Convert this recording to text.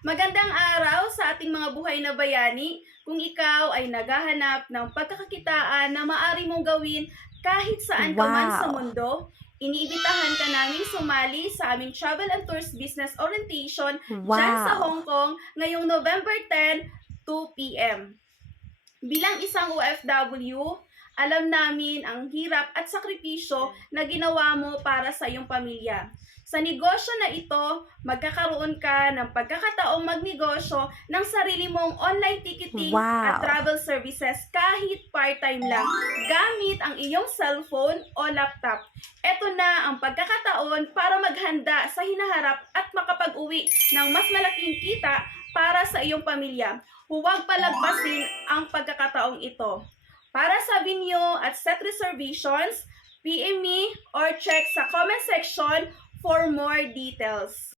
Magandang araw sa ating mga buhay na bayani. Kung ikaw ay naghahanap ng pagkakakitaan na maaari mong gawin kahit saan ka man sa Wow! mundo, iniibitahan ka namin sumali sa aming Travel and Tours Business Orientation dyan sa Wow! Hong Kong ngayong November 10, 2 p.m. Bilang isang OFW, alam namin ang hirap at sakripisyo na ginawa mo para sa iyong pamilya. Sa negosyo na ito, magkakaroon ka ng pagkakataong magnegosyo ng sarili mong online ticketing at Wow! travel services kahit part-time lang, gamit ang iyong cellphone o laptop. Ito na ang pagkakataon para maghanda sa hinaharap at makapag-uwi ng mas malaking kita para sa iyong pamilya. Huwag palagpasin ang pagkakataong ito. Para sa venue at set reservations, PM me or check sa comment section for more details.